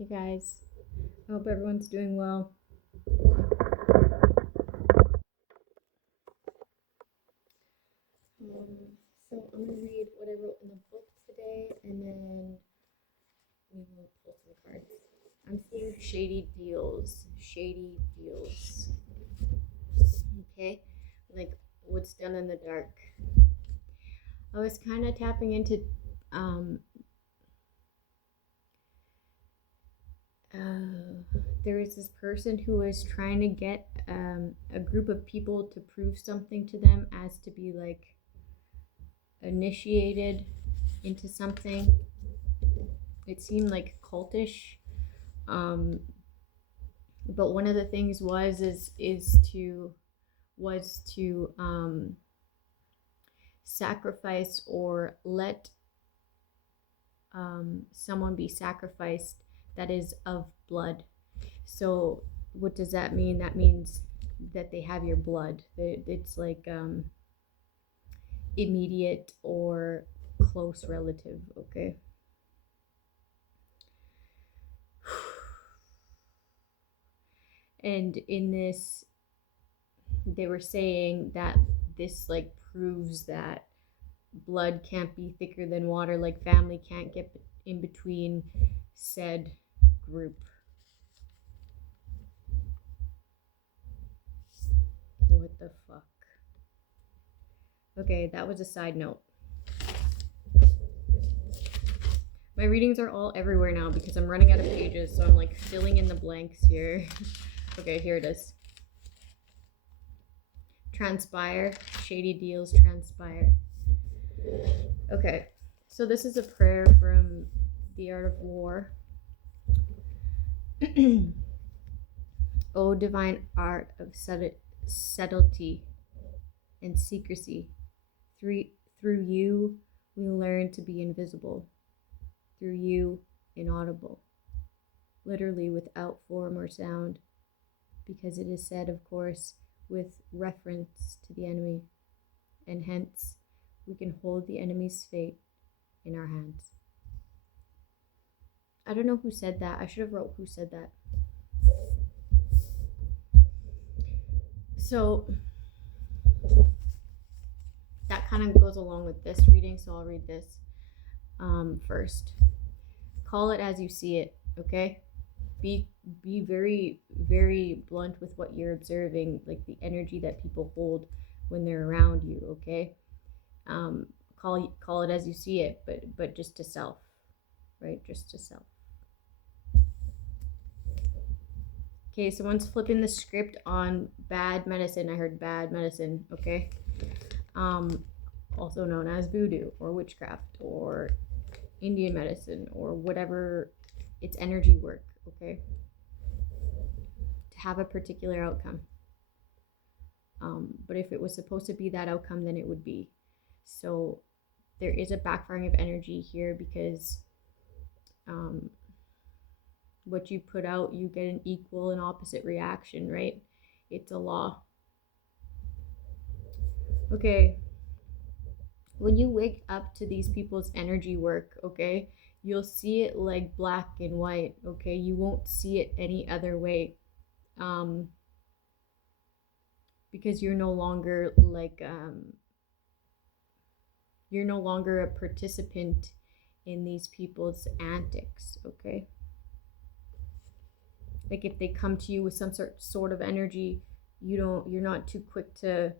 Hey guys, I hope everyone's doing well. So I'm gonna read what I wrote in the book today, and then we will pull some cards. I'm seeing shady deals. Shady deals. Okay, like what's done in the dark. I was kind of tapping into there was this person who was trying to get a group of people to prove something to them as to be like initiated into something. It seemed like cultish, but one of the things was to sacrifice or let someone be sacrificed that is of blood. So what does that mean? That means that they have your blood. It's like immediate or close relative. Okay. And in this, they were saying that this like proves that blood can't be thicker than water, like family can't get in between said group. What the fuck? Okay, that was a side note. My readings are all everywhere now because I'm running out of pages, so I'm like filling in the blanks here. Okay, here it is. Transpire, shady deals, transpire. Okay, so this is a prayer from The Art of War. O divine art of subtlety and secrecy, through you we learn to be invisible, through you inaudible, literally without form or sound, because it is said, of course, with reference to the enemy, and hence we can hold the enemy's fate in our hands. I don't know who said that. I should have wrote who said that. So that kind of goes along with this reading, so I'll read this first. Call it as you see it, okay? Be very, very blunt with what you're observing, like the energy that people hold when they're around you, okay? Call it as you see it, but just to self, right? Just to self. Okay, someone's flipping the script on bad medicine. I heard bad medicine, okay? Also known as voodoo or witchcraft or Indian medicine or whatever, it's energy work, okay? To have a particular outcome. But if it was supposed to be that outcome, then it would be. So there is a backfiring of energy here because what you put out, you get an equal and opposite reaction, right? It's a law. Okay. When you wake up to these people's energy work, okay, you'll see it like black and white, okay? You won't see it any other way. Because you're no longer like you're no longer a participant in these people's antics, okay? Like if they come to you with some sort of energy, you're not too quick to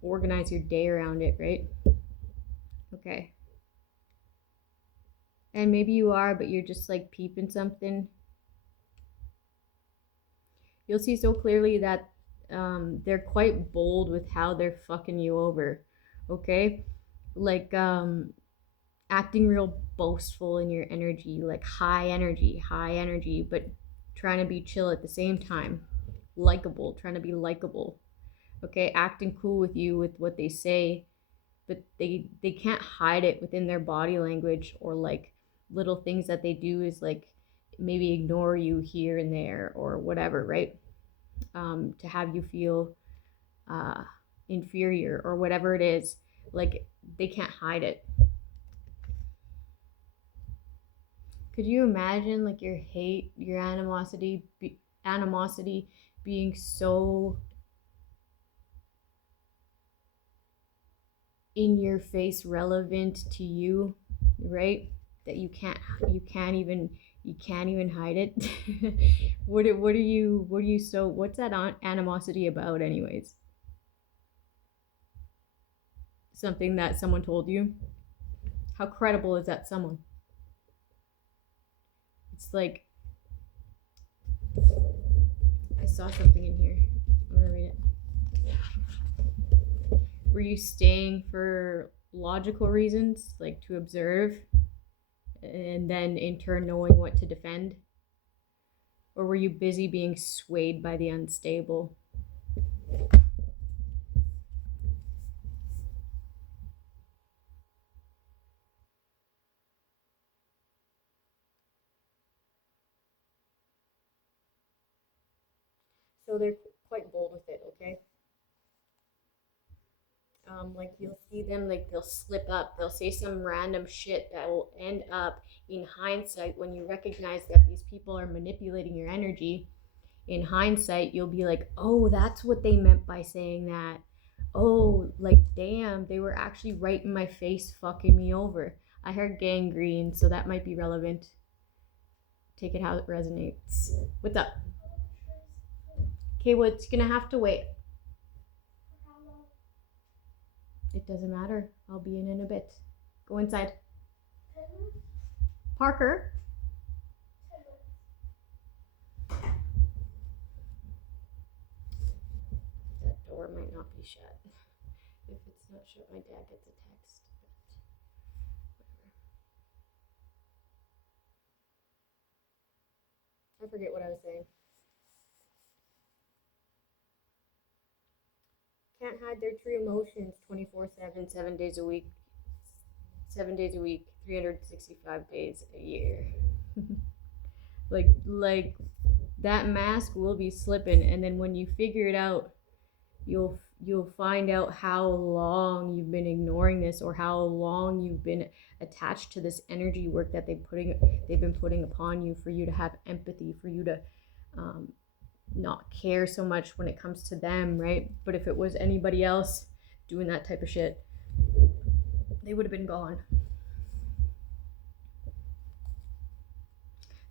organize your day around it, right? Okay. And maybe you are, but you're just like peeping something. You'll see so clearly that they're quite bold with how they're fucking you over, okay? Like acting real boastful in your energy, like high energy, but trying to be chill at the same time. Likeable, trying to be likable. Okay, acting cool with you with what they say, but they can't hide it within their body language, or like little things that they do is like maybe ignore you here and there or whatever, right? To have you feel inferior or whatever it is, like they can't hide it. Could you imagine like your hate, your animosity being so in your face relevant to you, right? That you can't even hide it. What's that animosity about anyways? Something that someone told you? How credible is that someone? It's like I saw something in here. I'm gonna read it. Were you staying for logical reasons, like to observe, and then in turn knowing what to defend? Or were you busy being swayed by the unstable? So they're quite bold with it, okay? Like you'll see them, like they'll slip up, they'll say some random shit that will end up in hindsight when you recognize that these people are manipulating your energy. In hindsight, you'll be like, oh, that's what they meant by saying that. Oh, like, damn, they were actually right in my face fucking me over. I heard gangrene, so that might be relevant. Take it how it resonates. What's up? Okay, well, it's gonna have to wait. It doesn't matter. I'll be in a bit. Go inside. Parker? That door might not be shut. If it's not shut, my dad gets a text. I forget what I was saying. Can't hide their true emotions 24/7, 7 days a week. 7 days a week, 365 days a year. like that mask will be slipping, and then when you figure it out, you'll find out how long you've been ignoring this, or how long you've been attached to this energy work that they've been putting upon you, for you to have empathy, for you to not care so much when it comes to them, right? But if it was anybody else doing that type of shit, they would have been gone.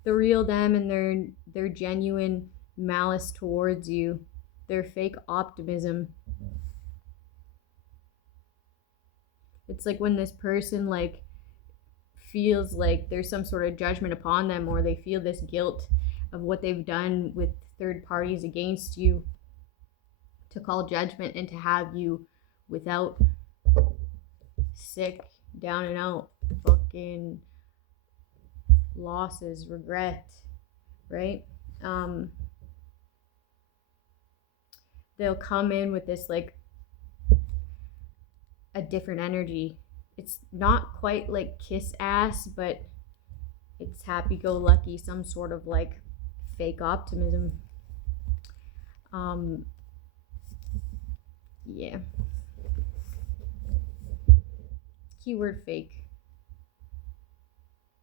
The real them and their genuine malice towards you, their fake optimism. It's like when this person like feels like there's some sort of judgment upon them, or they feel this guilt of what they've done with third parties against you, to call judgment and to have you without sick, down and out, fucking losses, regret, right? They'll come in with this like a different energy. It's not quite like kiss ass, but it's happy go lucky, some sort of like fake optimism. Yeah. Keyword fake.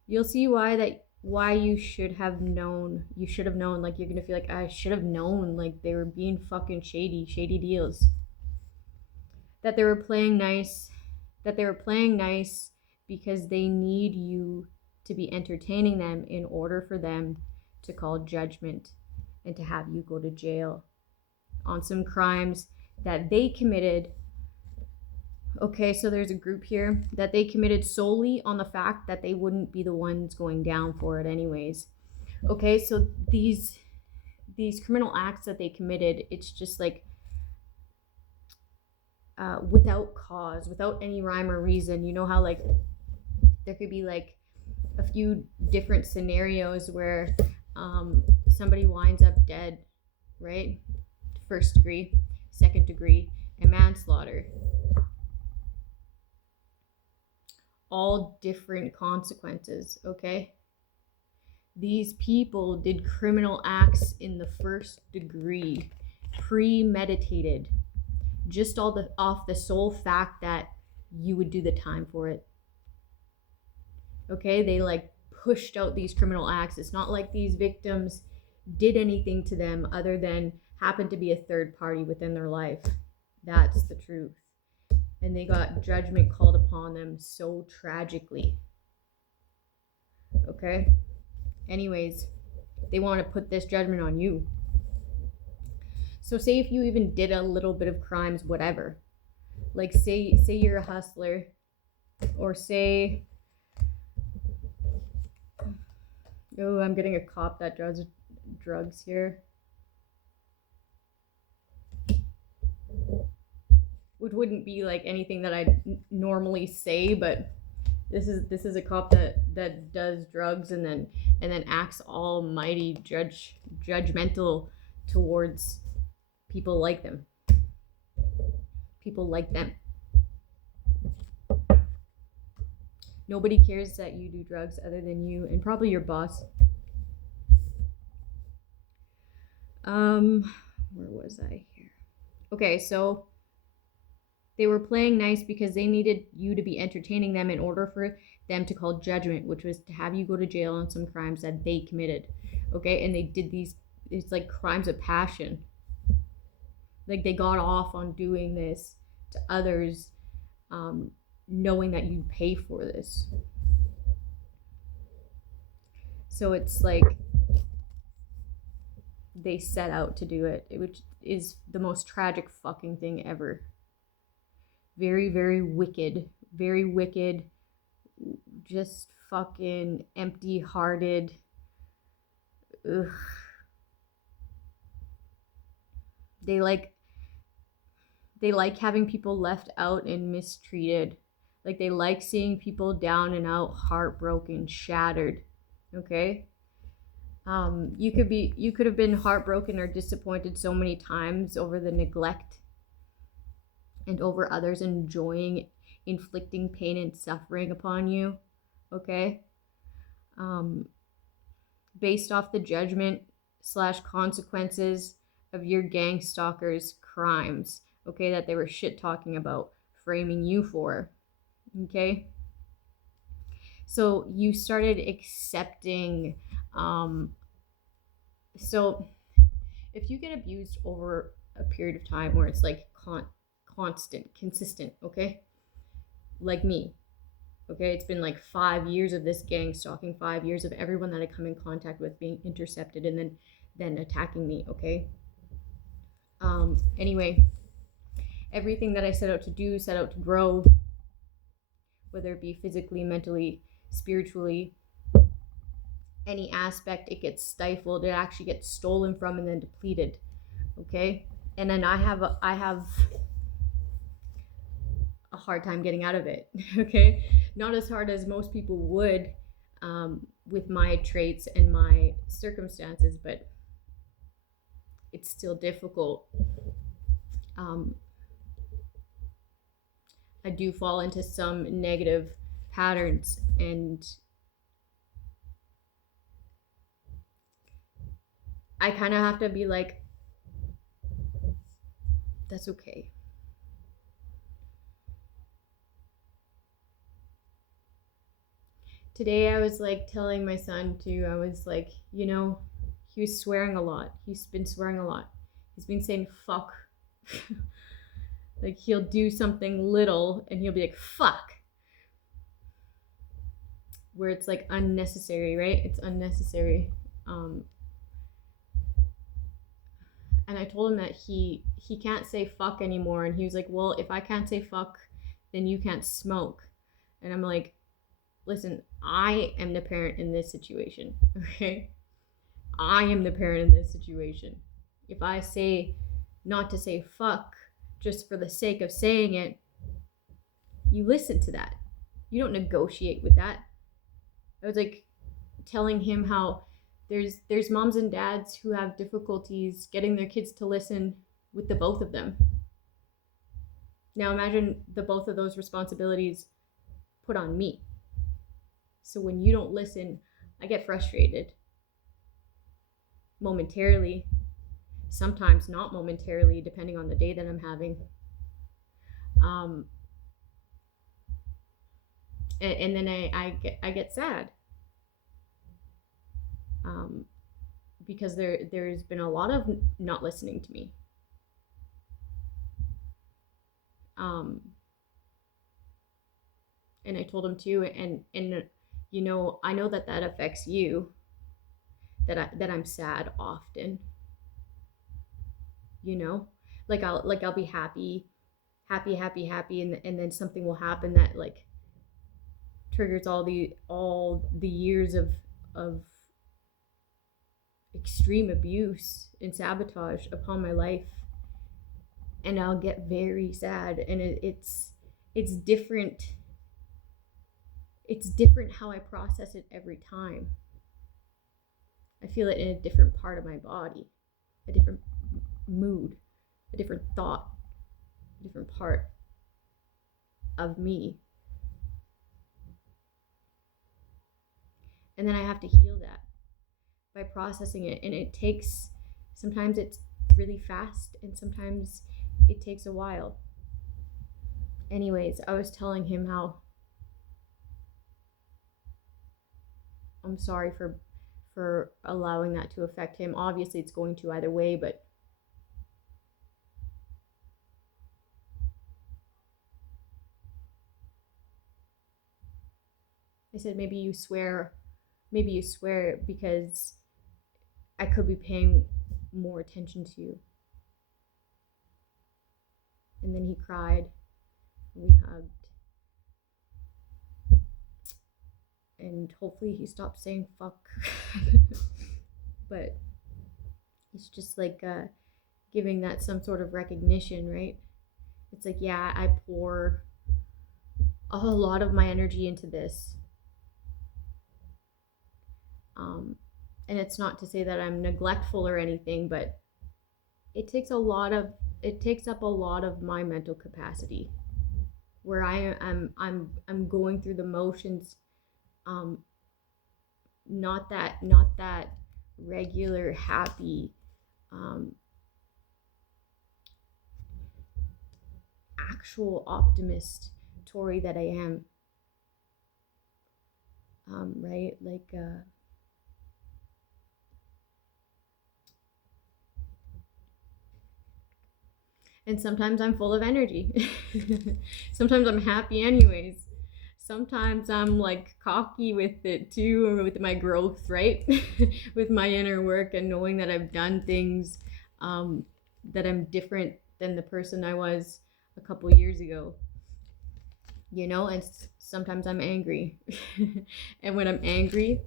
You'll see why you should have known. You should have known. Like you're gonna feel like I should have known. Like they were being fucking shady deals. That they were playing nice. Because they need you to be entertaining them in order for them to call judgment and to have you go to jail on some crimes that they committed. Okay, so there's a group here that they committed solely on the fact that they wouldn't be the ones going down for it anyways. Okay, so these criminal acts that they committed, it's just like without cause, without any rhyme or reason. You know how like there could be like a few different scenarios where somebody winds up dead, right? First degree, second degree, and manslaughter. All different consequences, okay? These people did criminal acts in the first degree, premeditated, just off the sole fact that you would do the time for it. Okay, they like pushed out these criminal acts. It's not like these victims did anything to them other than happen to be a third party within their life. That's the truth. And they got judgment called upon them so tragically. Okay? Anyways, they want to put this judgment on you. So say if you even did a little bit of crimes, whatever. Like say you're a hustler, or say, oh, I'm getting a cop that does drugs here. Which wouldn't be like anything that I'd normally say, but this is a cop that does drugs and then acts almighty judgmental towards people like them. People like them. Nobody cares that you do drugs other than you and probably your boss. Where was I here? Okay, so they were playing nice because they needed you to be entertaining them in order for them to call judgment, which was to have you go to jail on some crimes that they committed. Okay, and they did these, it's like crimes of passion. Like they got off on doing this to others, knowing that you'd pay for this. So it's like they set out to do it, which is the most tragic fucking thing ever. Very, very wicked. Very wicked. Just fucking empty-hearted. Ugh. They like having people left out and mistreated. Like they like seeing people down and out, heartbroken, shattered. Okay? You could have been heartbroken or disappointed so many times over the neglect and over others inflicting pain and suffering upon you. Okay? Based off the judgment / consequences of your gang stalkers' crimes, okay, that they were shit talking about, framing you for. Okay? So you started accepting, so if you get abused over a period of time where it's like constant, consistent, okay? Like me, okay? It's been like 5 years of this gang stalking, 5 years of everyone that I come in contact with being intercepted and then attacking me, okay? Anyway, everything that I set out to do, set out to grow, whether it be physically, mentally, spiritually, any aspect, it gets stifled, it actually gets stolen from and then depleted, okay? And then I have a hard time getting out of it, okay? Not as hard as most people would with my traits and my circumstances, but it's still difficult. I do fall into some negative patterns, and I kind of have to be like, that's okay. Today I was like telling my son too, I was like, he was swearing a lot. He's been swearing a lot. He's been saying fuck. Like he'll do something little and he'll be like, fuck. Where it's like unnecessary, right? It's unnecessary. And I told him that he can't say fuck anymore. And he was like, well, if I can't say fuck, then you can't smoke. And I'm like, listen, I am the parent in this situation, okay? I am the parent in this situation. If I say not to say fuck just for the sake of saying it, you listen to that. You don't negotiate with that. I was like telling him how there's moms and dads who have difficulties getting their kids to listen with the both of them. Now imagine the both of those responsibilities put on me. So when you don't listen, I get frustrated. Momentarily. Sometimes not momentarily, depending on the day that I'm having. And then I get sad. because there's been a lot of not listening to me. And I told him too, and you know, I know that affects you, that I'm sad often. You know, I'll be happy, and then something will happen that like triggers all the years of extreme abuse and sabotage upon my life, and I'll get very sad, and it's different. It's different how I process it every time. I feel it in a different part of my body, a different mood, a different thought, a different part of me. And then I have to heal that by processing it. And sometimes it's really fast, and sometimes it takes a while. Anyways, I was telling him how I'm sorry for allowing that to affect him. Obviously, it's going to either way, but I said, maybe you swear because I could be paying more attention to you. And then he cried, and we hugged. And hopefully he stopped saying fuck. But it's just like giving that some sort of recognition, right? It's like, yeah, I pour a whole lot of my energy into this. And it's not to say that I'm neglectful or anything, but it takes up a lot of my mental capacity, where I'm going through the motions, not that regular happy actual optimist Tori that I am, right? Like and sometimes I'm full of energy. Sometimes I'm happy anyways. Sometimes I'm like cocky with it too, or with my growth, right? With my inner work, and knowing that I've done things, that I'm different than the person I was a couple years ago. You know, and sometimes I'm angry. And when I'm angry,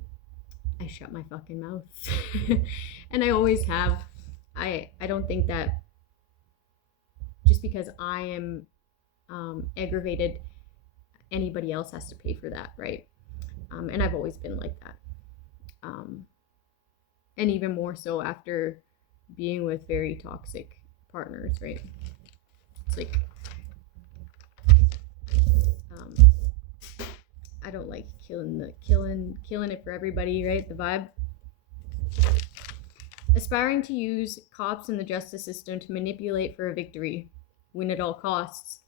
I shut my fucking mouth. And I always have. I don't think that just because I am aggravated, anybody else has to pay for that, right? And I've always been like that. And even more so after being with very toxic partners, right? It's like, I don't like killing it for everybody, right? The vibe. Aspiring to use cops and the justice system to manipulate for a victory, win at all costs.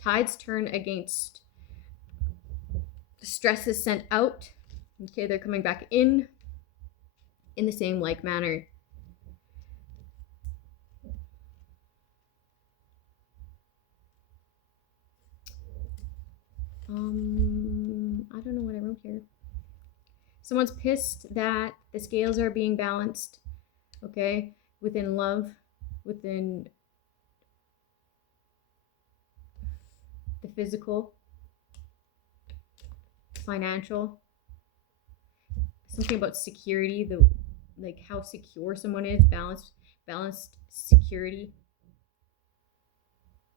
Tides turn against. Stress is sent out. Okay, they're coming back in the same like manner. I don't know what I wrote here. Someone's pissed that the scales are being balanced, okay, within love, within the physical, financial, something about security, like how secure someone is, balanced security,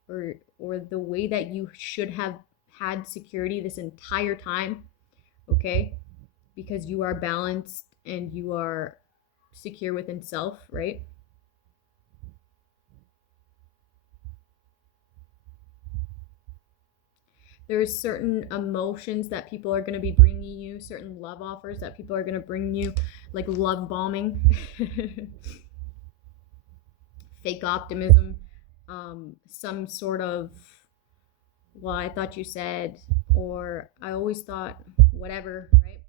or the way that you should have had security this entire time, okay? Because you are balanced and you are secure within self, right? There's certain emotions that people are going to be bringing you, certain love offers that people are going to bring you, like love bombing, fake optimism, some sort of, well, I thought you said, or I always thought, whatever, right?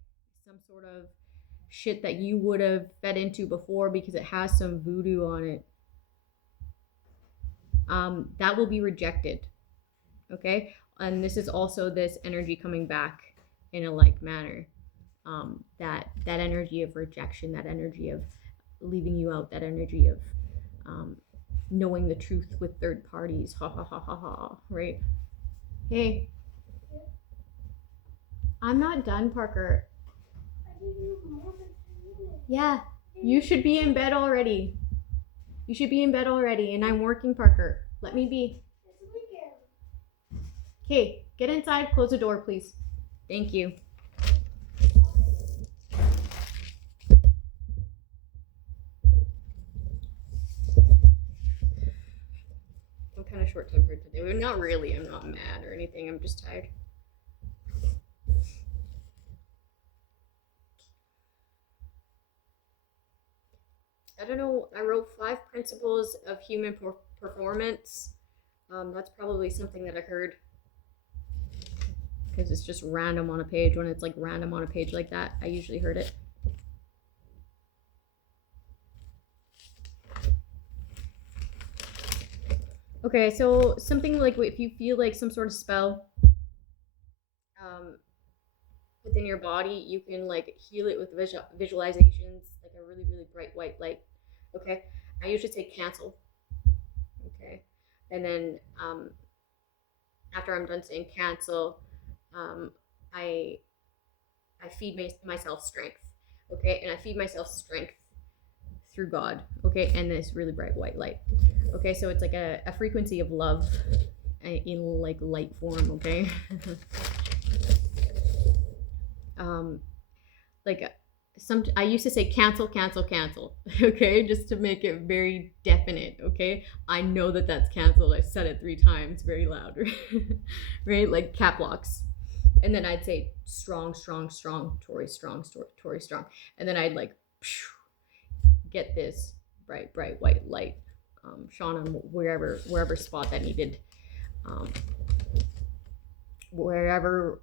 Some sort of shit that you would have fed into before because it has some voodoo on it, that will be rejected. Okay, and this is also this energy coming back in a like manner. That energy of rejection, that energy of leaving you out, that energy of knowing the truth with third parties. Ha ha ha ha ha. Right? Hey, I'm not done, Parker. Yeah, you should be in bed already. You should be in bed already, and I'm working, Parker. Let me be. Okay, get inside. Close the door, please. Thank you. I'm kind of short-tempered today. Well, not really. I'm not mad or anything. I'm just tired. I don't know. I wrote 5 principles of human performance. That's probably something that I heard because it's just random on a page. When it's like random on a page like that, I usually heard it. Okay, so something like if you feel like some sort of spell within your body, you can like heal it with visualizations, like a really, really bright white light. Okay, I usually say cancel. Okay, and then after I'm done saying cancel, I feed myself strength. Okay, and I feed myself strength through God. Okay, and this really bright white light. Okay, so it's like a frequency of love in like light form. Okay. Like I used to say cancel, cancel, cancel. Okay, just to make it very definite. Okay, I know that that's canceled. I said it 3 times, very loud, right? Like cap locks. And then I'd say strong, strong, strong, Tori, strong, Tori, strong, and then I'd like get this bright, bright white light shone on wherever spot that needed, wherever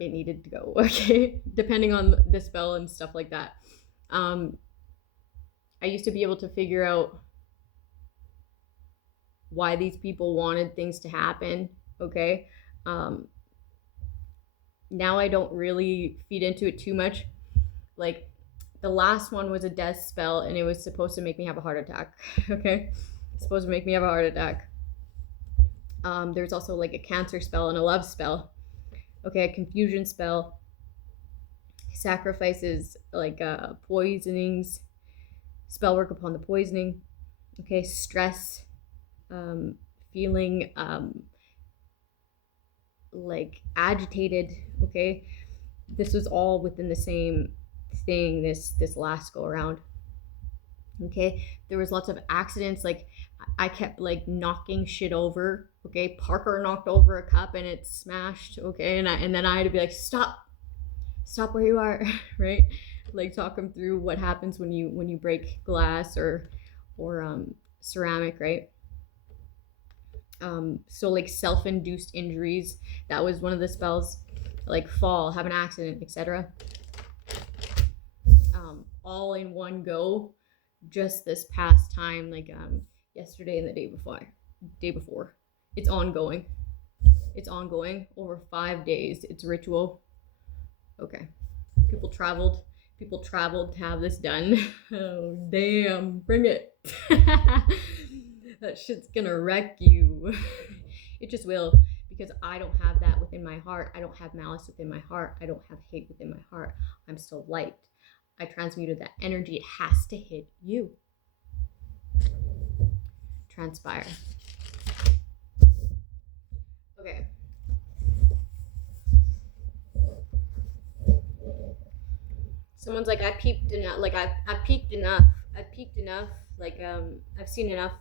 it needed to go. Okay, depending on the spell and stuff like that. I used to be able to figure out why these people wanted things to happen. Okay, now I don't really feed into it too much. Like the last one was a death spell, and it was supposed to make me have a heart attack. Okay, it's supposed to make me have a heart attack. There's also like a cancer spell and a love spell. Okay, a confusion spell, sacrifices like poisonings, spell work upon the poisoning. Okay, stress, feeling like agitated. Okay, this was all within the same thing this last go around. Okay, there was lots of accidents. Like I kept like knocking shit over. Okay, Parker knocked over a cup and it smashed. Okay, and then I had to be like, stop where you are. Right, like talk them through what happens when you break glass or ceramic. Right. So like self-induced injuries, that was one of the spells. Like fall, have an accident, etc. All in one go, just this past time, like yesterday and the day before. It's ongoing over 5 days. It's ritual. Okay, people traveled to have this done. Oh damn, bring it. That shit's gonna wreck you. It just will, because I don't have that within my heart. I don't have malice within my heart. I don't have hate within my heart. I'm still light. I transmuted that energy. It has to hit you. Transpire. Okay. Someone's like, I peaked enough. Like I've peaked enough. I've peaked enough. Like I've seen enough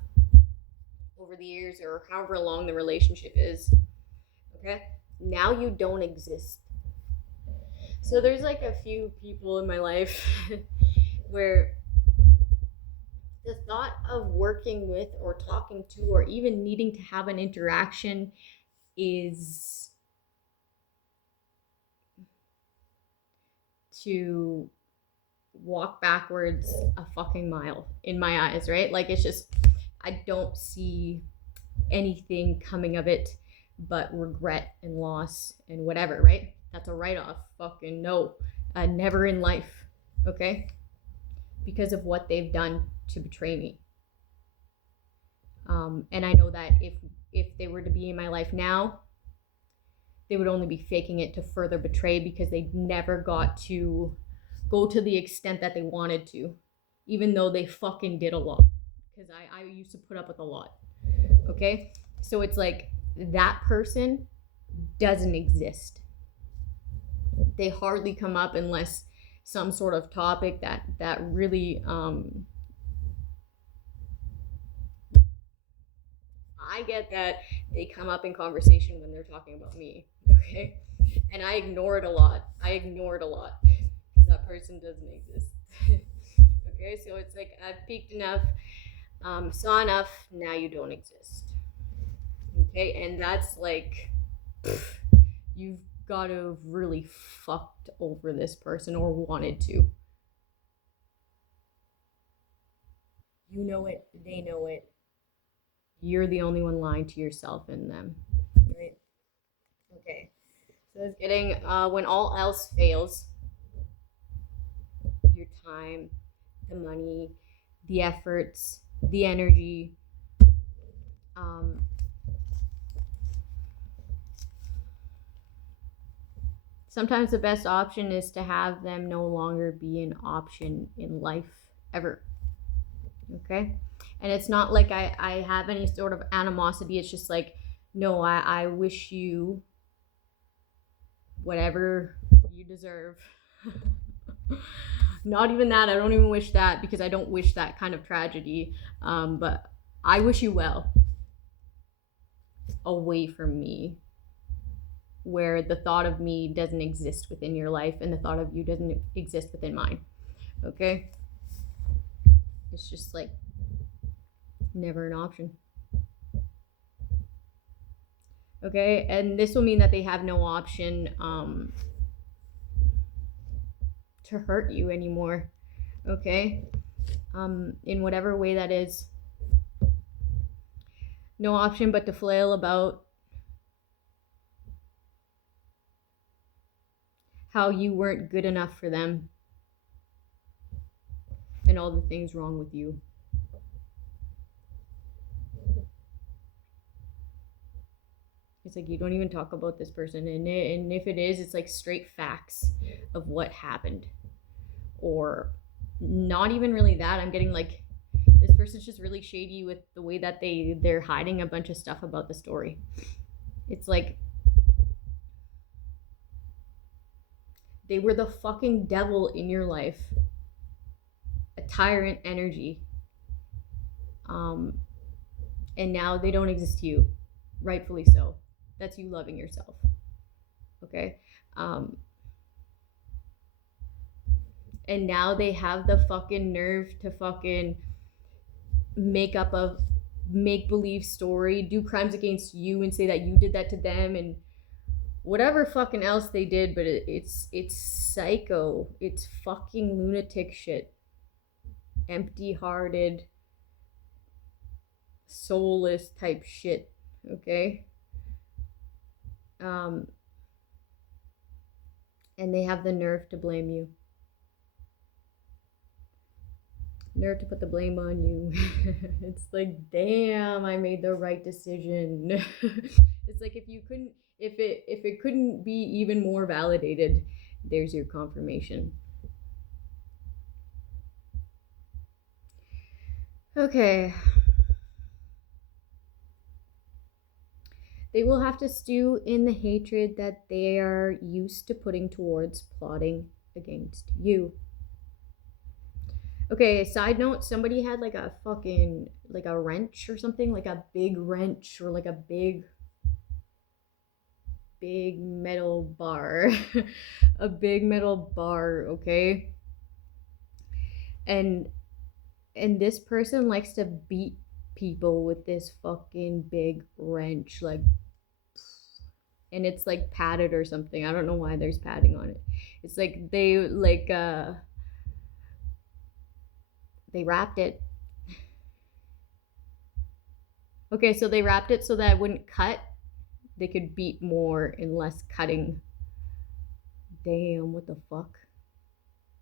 over the years, or however long the relationship is. Okay. Now you don't exist. So there's like a few people in my life where the thought of working with or talking to or even needing to have an interaction is to walk backwards a fucking mile in my eyes, right? Like, it's just, I don't see anything coming of it but regret and loss and whatever, right? That's a write-off. Fucking no. Never in life, okay? Because of what they've done to betray me. And I know that if they were to be in my life now, they would only be faking it to further betray, because they never got to go to the extent that they wanted to, even though they fucking did a lot. Because I used to put up with a lot. Okay? So it's like, that person doesn't exist. They hardly come up unless some sort of topic that really I get that they come up in conversation when they're talking about me, okay? And I ignore it a lot. Because that person doesn't exist. Okay, so it's like, I've peaked enough, saw enough, now you don't exist. Okay, and that's like, you've got to have really fucked over this person or wanted to. You know it, they know it. You're the only one lying to yourself and them, right? Okay. So it's getting, when all else fails, your time, the money, the efforts, the energy, sometimes the best option is to have them no longer be an option in life ever. Okay? And it's not like I have any sort of animosity. It's just like, no, I wish you whatever you deserve. Not even that. I don't even wish that, because I don't wish that kind of tragedy. But I wish you well away from me, where the thought of me doesn't exist within your life and the thought of you doesn't exist within mine. Okay? It's just like, never an option. Okay? And this will mean that they have no option to hurt you anymore. Okay? In whatever way that is. No option but to flail about how you weren't good enough for them and all the things wrong with you. It's like, you don't even talk about this person, and if it is, it's like straight facts of what happened, or not even really that. I'm getting like, this person's just really shady with the way that they're hiding a bunch of stuff about the story. It's like, they were the fucking devil in your life, a tyrant energy, and now they don't exist to you, rightfully so. That's you loving yourself. Okay? And now they have the fucking nerve to fucking make up a make-believe story, do crimes against you, and say that you did that to them, and whatever fucking else they did. But it's psycho. It's fucking lunatic shit. Empty-hearted, soulless type shit. Okay? And they have the nerve to blame you. Nerve to put the blame on you. It's like, damn, I made the right decision. It's like, if it couldn't be even more validated, there's your confirmation. Okay. They will have to stew in the hatred that they are used to putting towards plotting against you. Okay, side note, somebody had like a fucking, like a wrench or something, like a big wrench, or like a big metal bar. A big metal bar, okay? And this person likes to beat people with this fucking big wrench, like, and it's like padded or something. I don't know why there's padding on it. It's like they wrapped it. Okay, so they wrapped it so that it wouldn't cut. They could beat more and less cutting. Damn, what the fuck?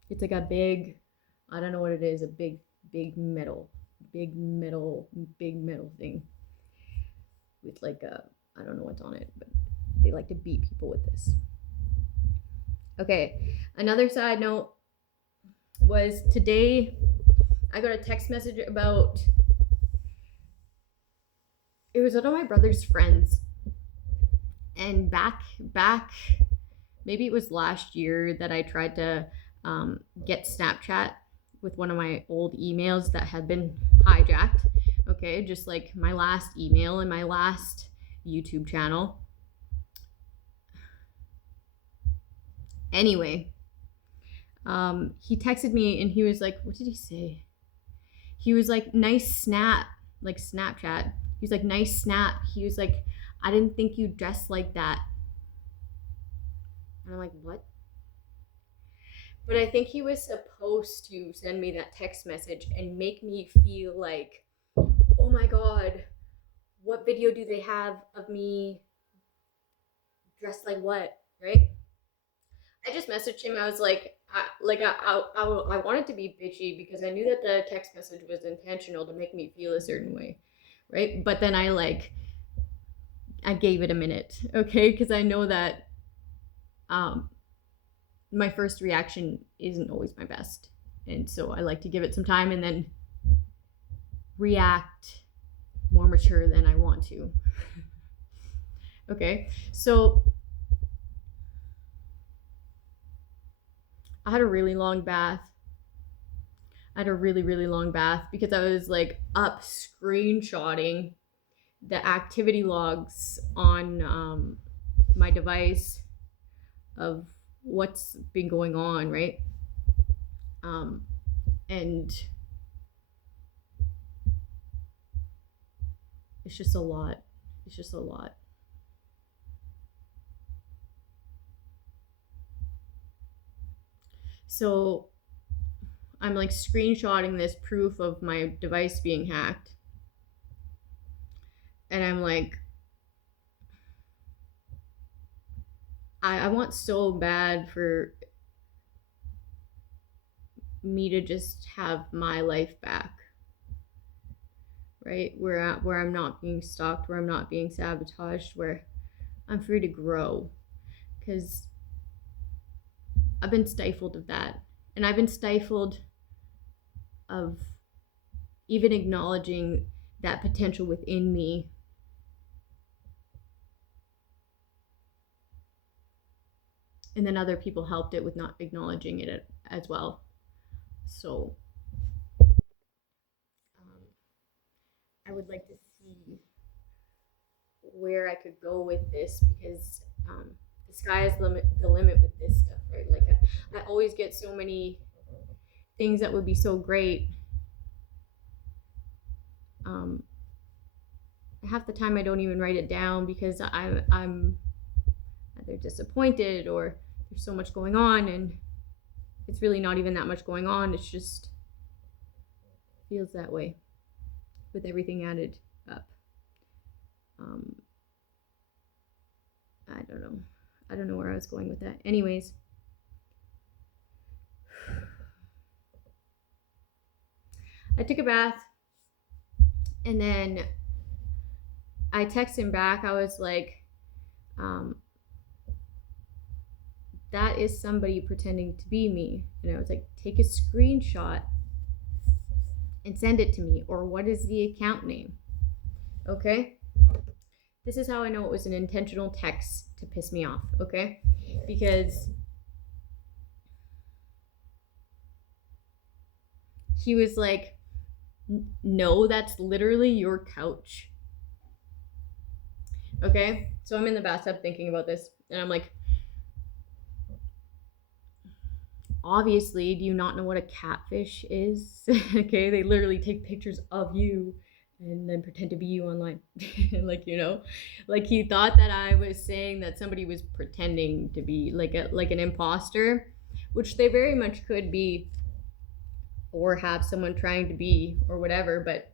It's like a big, I don't know what it is, a big metal thing with like a, I don't know what's on it, but they like to beat people with this. Okay, another side note was today I got a text message about, it was one of my brother's friends, and back maybe it was last year that I tried to get Snapchat with one of my old emails that had been hijacked. Okay, just like my last email and my last YouTube channel. Anyway, he texted me and he was like, what did he say? He was like, nice snap, like Snapchat. He was like, nice snap. He was like, I didn't think you dressed like that. And I'm like, what? But I think he was supposed to send me that text message and make me feel like, oh my God, what video do they have of me dressed like what, right? I just messaged him. I was like, I wanted to be bitchy because I knew that the text message was intentional to make me feel a certain way, right? But then I gave it a minute, okay? Because I know that my first reaction isn't always my best. And so I like to give it some time and then react more mature than I want to. Okay, so I had a really long bath. I had a really, really long bath because I was like up screenshotting the activity logs on my device of what's been going on, right? And it's just a lot. It's just a lot. So I'm like screenshotting this proof of my device being hacked. And I'm like, I want so bad for me to just have my life back, right? Where I'm not being stalked, where I'm not being sabotaged, where I'm free to grow. Because I've been stifled of that. And I've been stifled of even acknowledging that potential within me. And then other people helped it with not acknowledging it as well. So I would like to see where I could go with this, because the sky is the limit with this stuff, right? Like I always get so many things that would be so great. Half the time I don't even write it down because I'm either disappointed or there's so much going on, and it's really not even that much going on. It's just feels that way with everything added up. I don't know where I was going with that. Anyways, I took a bath and then I texted him back. I was like, that is somebody pretending to be me. And I was like, take a screenshot and send it to me. Or what is the account name? Okay? This is how I know it was an intentional text to piss me off, okay? Because he was like, no, that's literally your couch. Okay? So I'm in the bathtub thinking about this, and I'm like, obviously, do you not know what a catfish is? Okay, they literally take pictures of you and then pretend to be you online. Like, you know, like he thought that I was saying that somebody was pretending to be like an imposter, which they very much could be, or have someone trying to be, or whatever. But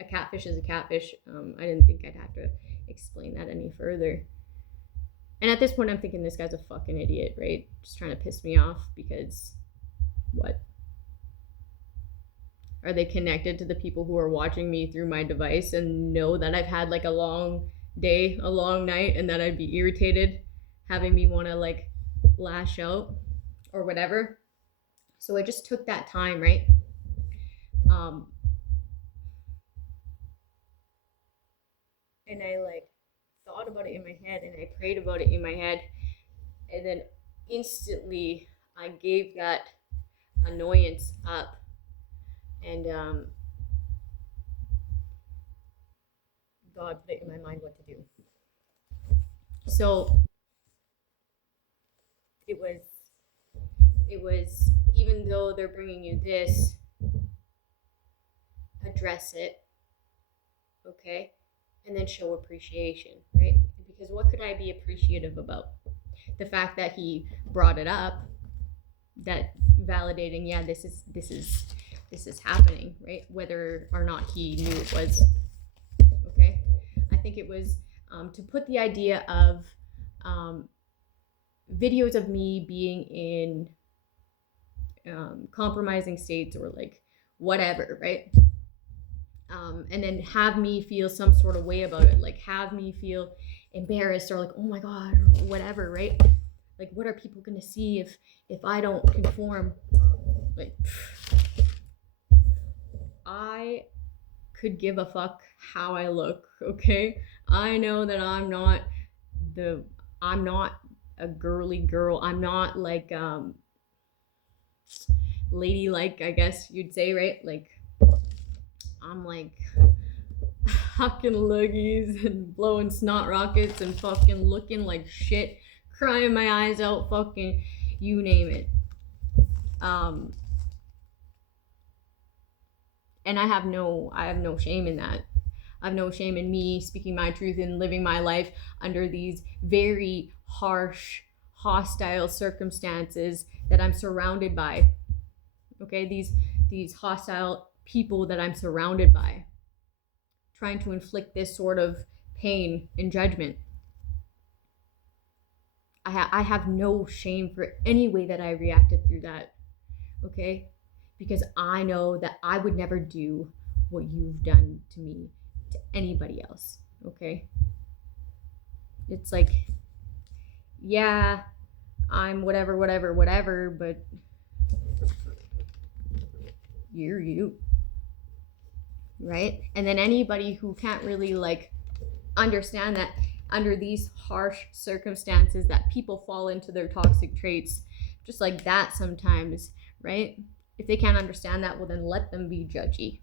a catfish is a catfish. I didn't think I'd have to explain that any further. And at this point, I'm thinking this guy's a fucking idiot, right? Just trying to piss me off because what? Are they connected to the people who are watching me through my device and know that I've had like a long day, a long night, and that I'd be irritated having me want to like lash out or whatever? So I just took that time, right? Um, and I like thought about it in my head and I prayed about it in my head. And then instantly I gave that annoyance up. And God put it in my mind what to do. So it was even though they're bringing you this, address it, okay, and then show appreciation, right? Because what could I be appreciative about? The fact that he brought it up, that validating, yeah, this is happening, right? Whether or not he knew it was, okay. I think it was to put the idea of videos of me being in compromising states or like whatever, right? And then have me feel some sort of way about it, like have me feel embarrassed or like, oh my God, or whatever, right? Like, what are people gonna see if I don't conform? Like, I could give a fuck how I look, okay? I know that I'm not a girly girl. I'm not like ladylike, I guess you'd say, right? Like, I'm like hucking loogies and blowing snot rockets and fucking looking like shit, crying my eyes out, fucking you name it. And I have no shame in that. I have no shame in me speaking my truth and living my life under these very harsh, hostile circumstances that I'm surrounded by. Okay, these hostile people that I'm surrounded by, trying to inflict this sort of pain and judgment. I have no shame for any way that I reacted through that, okay? Because I know that I would never do what you've done to me to anybody else, okay? It's like, yeah, I'm whatever, but you're you, right? And then anybody who can't really like understand that under these harsh circumstances that people fall into their toxic traits just like that sometimes, right? If they can't understand that, well, then let them be judgy.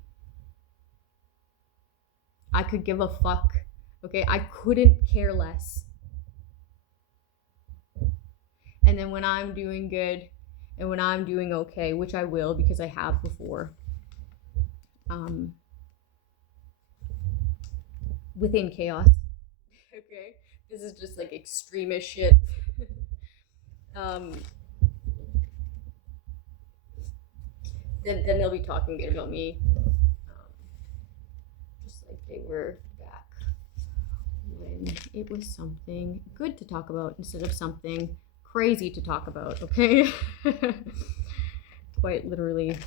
I could give a fuck, okay? I couldn't care less. And then when I'm doing good and when I'm doing okay, which I will because I have before, within chaos, okay? This is just like extremist shit. Then they'll be talking good about me, just like they were back when it was something good to talk about instead of something crazy to talk about, okay? Quite literally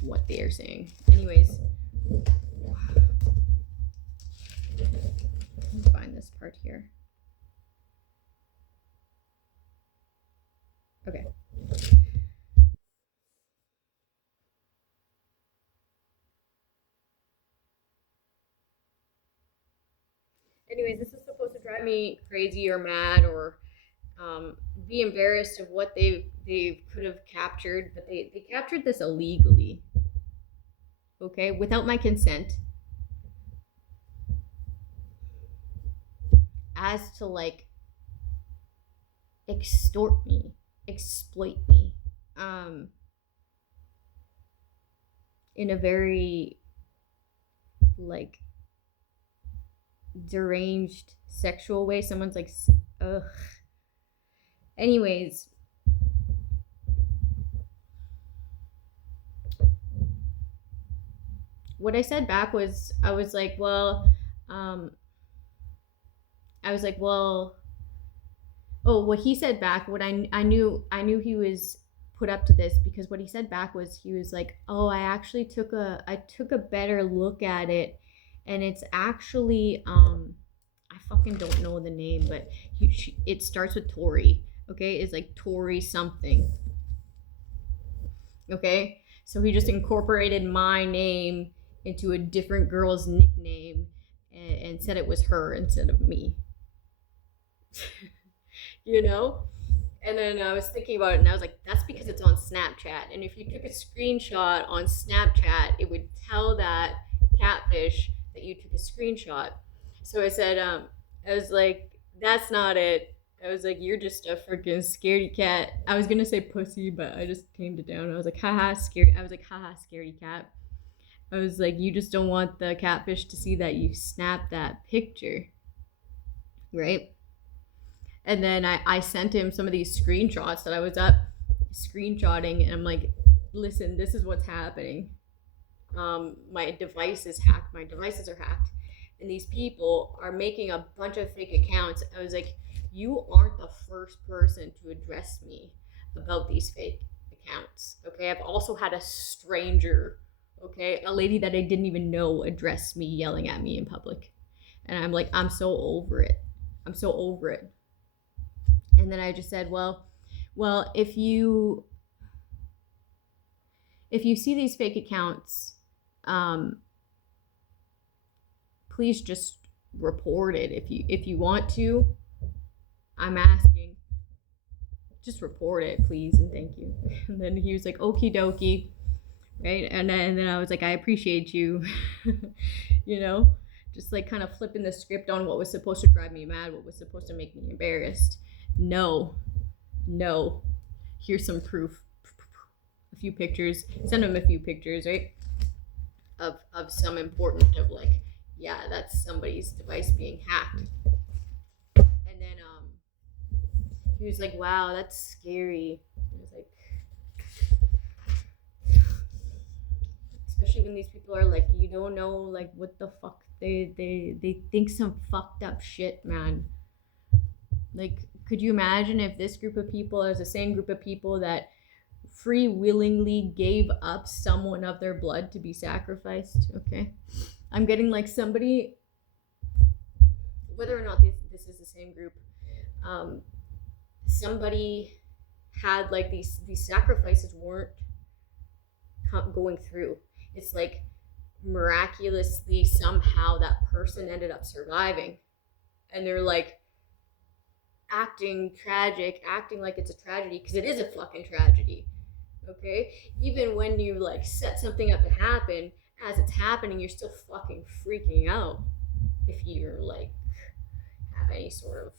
what they are saying. Anyways, let me find this part here. Okay. Anyways, this is supposed to drive me crazy or mad or be embarrassed of what they could have captured, but they captured this illegally, okay, without my consent, as to like extort me, exploit me, in a very like deranged sexual way. Someone's like, ugh. Anyways, what I said back was, I was like, well, I was like, well, oh, what he said back, what I knew he was put up to this, because what he said back was, he was like, oh, I took a better look at it, and it's actually I fucking don't know the name, but it starts with Tori. Okay, it's like Tori something. Okay, so he just incorporated my name into a different girl's nickname, and said it was her instead of me. you know? And then I was thinking about it, and I was like, that's because it's on Snapchat. And if you took a screenshot on Snapchat, it would tell that catfish that you took a screenshot. So I said, I was like, that's not it. I was like, you're just a freaking scaredy cat. I was gonna say pussy, but I just tamed it down. I was like, haha, scary. I was like, haha, scaredy cat. I was like, you just don't want the catfish to see that you snapped that picture, right? And then I sent him some of these screenshots that I was up screenshotting, and I'm like, listen, this is what's happening. My device is hacked. My devices are hacked. And these people are making a bunch of fake accounts. I was like, you aren't the first person to address me about these fake accounts. Okay, I've also had a stranger, okay, a lady that I didn't even know, address me yelling at me in public. And I'm like, I'm so over it. I'm so over it. And then I just said, well, if you see these fake accounts, please just report it. If you want to, I'm asking, just report it, please, and thank you. And then he was like, okie dokie, right? And then I was like, I appreciate you, you know, just like kind of flipping the script on what was supposed to drive me mad, what was supposed to make me embarrassed. No, here's some proof, a few pictures, send him a few pictures, right, of some important, of like, yeah, that's somebody's device being hacked. And then he was like, wow, that's scary. I was like, especially when these people are like, you don't know, like, what the fuck, they think some fucked up shit, man. Like, could you imagine if this group of people is the same group of people that free willingly gave up someone of their blood to be sacrificed? Okay, I'm getting like somebody, whether or not this is the same group, somebody had like these sacrifices weren't going through. It's like miraculously somehow that person ended up surviving, and they're like acting tragic, acting like it's a tragedy, because it is a fucking tragedy. Okay, even when you like set something up to happen, as it's happening, you're still fucking freaking out. If you're like have any sort of,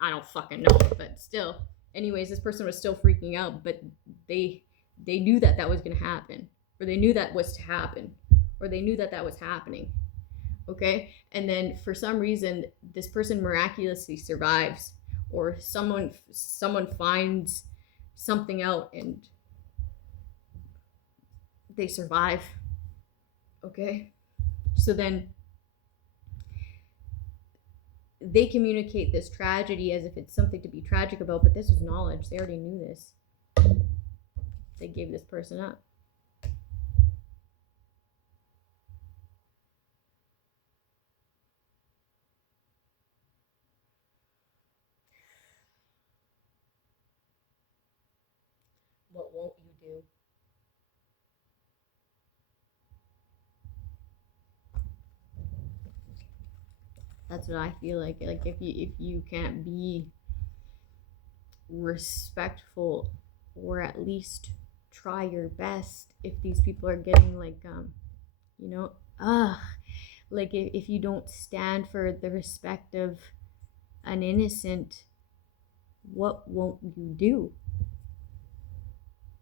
I don't fucking know, but still. Anyways, this person was still freaking out, but they knew that was gonna happen, or they knew that was to happen, or they knew that was happening. Okay, and then for some reason this person miraculously survives, or someone finds something out and they survive. Okay, so then they communicate this tragedy as if it's something to be tragic about, but this was knowledge. They already knew this. They gave this person up. What won't you do? That's what I feel like. Like if you can't be respectful, or at least try your best, if these people are getting like you know, like if you don't stand for the respect of an innocent, what won't you do?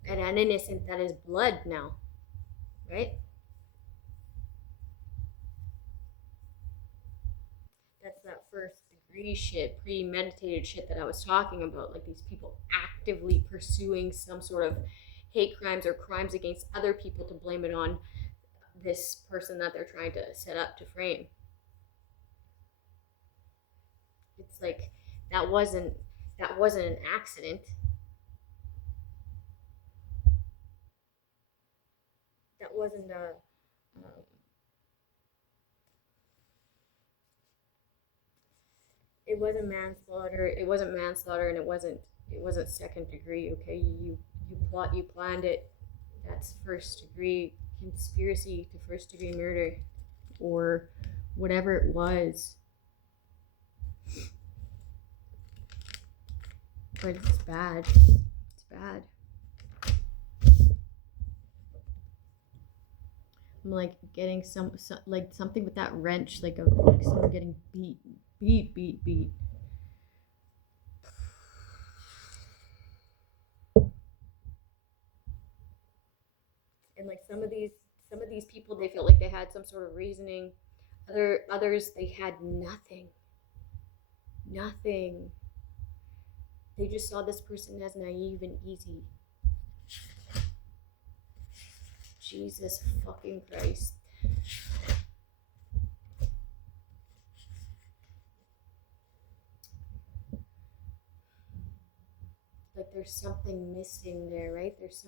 And an innocent that is blood now, right? first degree shit, premeditated shit that I was talking about, like these people actively pursuing some sort of hate crimes or crimes against other people to blame it on this person that they're trying to set up to frame. It's like that wasn't an accident. That wasn't a it wasn't manslaughter. It wasn't manslaughter, and it wasn't second degree. Okay, you planned it. That's first degree conspiracy to first degree murder, or whatever it was. But it's bad. It's bad. I'm like getting some like something with that wrench, like someone getting beat. And like some of these people, they felt like they had some sort of reasoning. Others, they had nothing. Nothing. They just saw this person as naive and easy. Jesus fucking Christ. Like there's something missing there, right? There's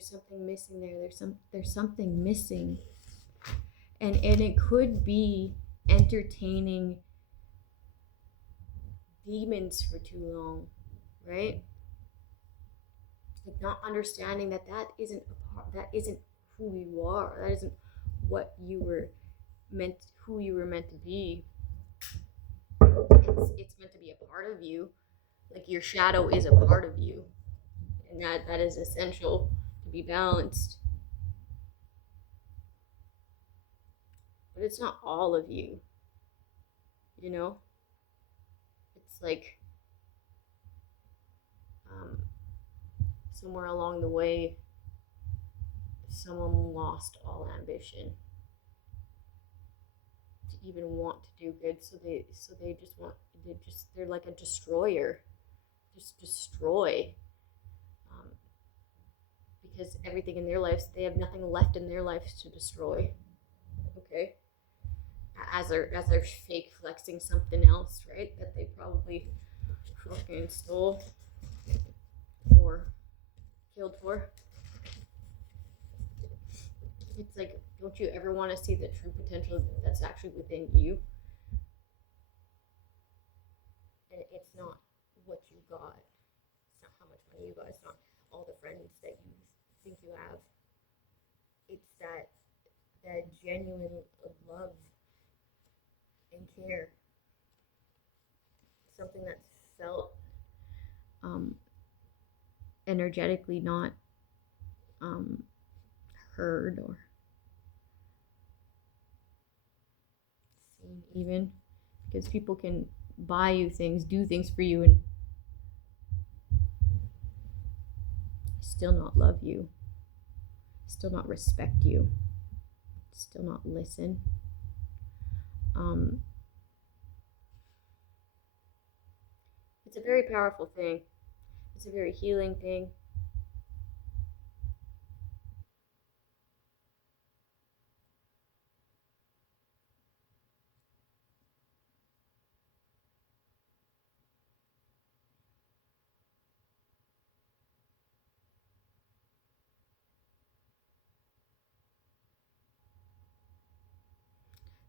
something missing there. There's something missing. And it could be entertaining demons for too long, right? Like not understanding that isn't who you are. That isn't what you were meant, who you were meant to be. It's meant to be a part of you. Like your shadow is a part of you, and that is essential to be balanced. But it's not all of you. You know, it's like somewhere along the way, someone lost all ambition to even want to do good. So they just want they're like a destroyer, just destroy. Because everything in their lives, they have nothing left in their lives to destroy. Okay, as they're fake flexing something else, right? That they probably fucking stole or killed for. It's like, don't you ever want to see the true potential that's actually within you? And it's not what you got. It's not how much money you got. It's not all the friends that you think you have. It's that genuine love and care. Something that's felt energetically not heard or seen, even because people can buy you things, do things for you, and still not love you, still not respect you, still not listen. It's a very powerful thing. It's a very healing thing.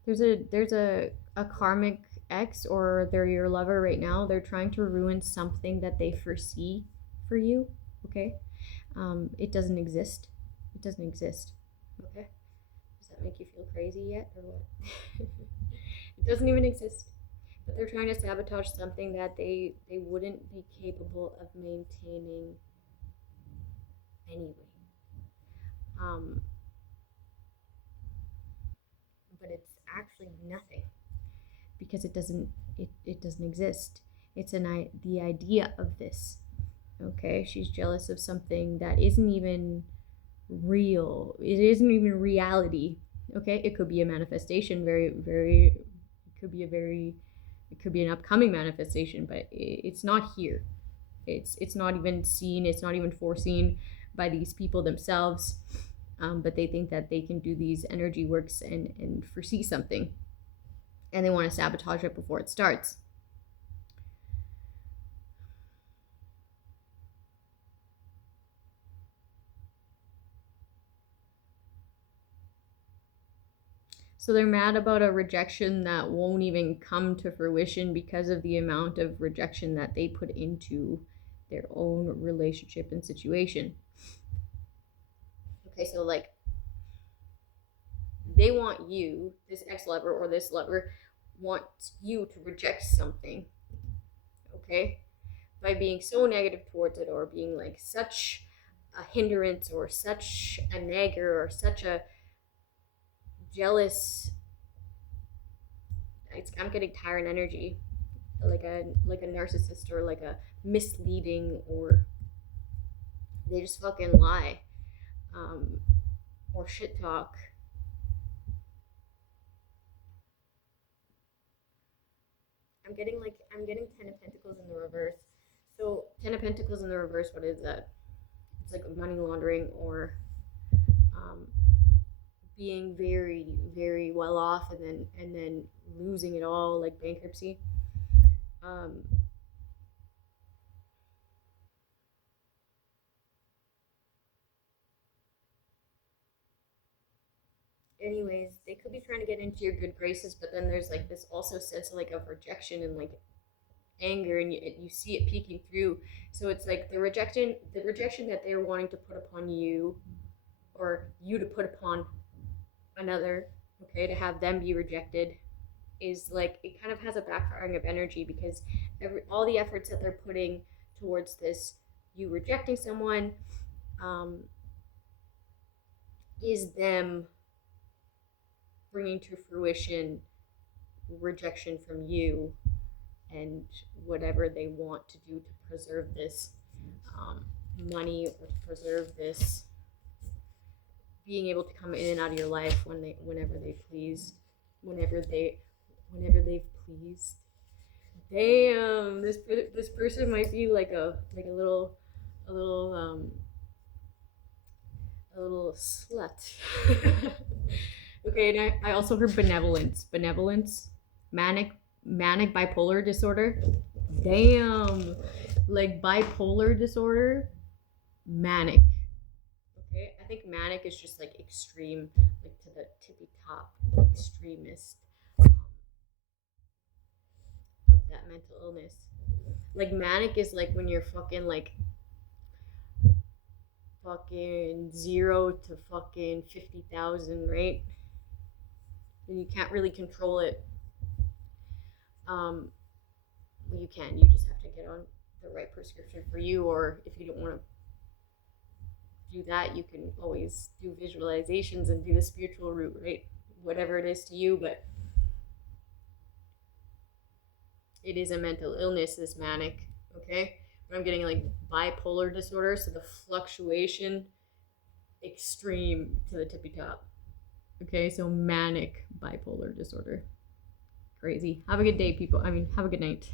There's a karmic ex, or they're your lover right now. They're trying to ruin something that they foresee for you. Okay, it doesn't exist. It doesn't exist. Okay, does that make you feel crazy yet, or what? It doesn't even exist. But they're trying to sabotage something that they wouldn't be capable of maintaining anyway. Um, but it's actually nothing because it doesn't exist. It's the idea of this. Okay, she's jealous of something that isn't even real. It isn't even reality. Okay, it could be a manifestation. Very, very. It it could be an upcoming manifestation, but it's not here. It's not even seen, it's not even foreseen by these people themselves. But they think that they can do these energy works and foresee something, and they want to sabotage it before it starts. So they're mad about a rejection that won't even come to fruition because of the amount of rejection that they put into their own relationship and situation. Okay, so like they want you, this ex-lover or this lover wants you to reject something, okay? By being so negative towards it, or being like such a hindrance or such a nagger or such a jealous, I'm getting tyrant energy, like a narcissist, or like a misleading, or they just fucking lie, or shit talk. I'm getting 10 of Pentacles in the reverse. So 10 of Pentacles in the reverse, what is that? It's like money laundering, or um, being very, very well off and then losing it all, like bankruptcy. Um, anyways, they could be trying to get into your good graces, but then there's like this also sense of like of rejection and like anger, and you see it peeking through. So it's like the rejection that they're wanting to put upon you, or you to put upon another, okay, to have them be rejected, is like it kind of has a backfiring of energy, because all the efforts that they're putting towards this, you rejecting someone, um, is them bringing to fruition rejection from you, and whatever they want to do to preserve this money, or to preserve this being able to come in and out of your life whenever they please, whenever they've pleased. Damn, this person might be like a a little a little slut. Okay, and I also heard benevolence, manic bipolar disorder. Damn, like bipolar disorder, manic. Okay, I think manic is just like extreme, like to the tippy top, extremist of that mental illness. Like manic is like when you're fucking 0 to fucking 50,000, right? And you can't really control it. Um, well, you can. You just have to get on the right prescription for you, or if you don't want to do that, you can always do visualizations and do the spiritual route, right? Whatever it is to you, but it is a mental illness, this manic, okay? But I'm getting like bipolar disorder, so the fluctuation extreme to the tippy top. Okay, so manic bipolar disorder. Crazy. Have a good day, people. I mean, have a good night.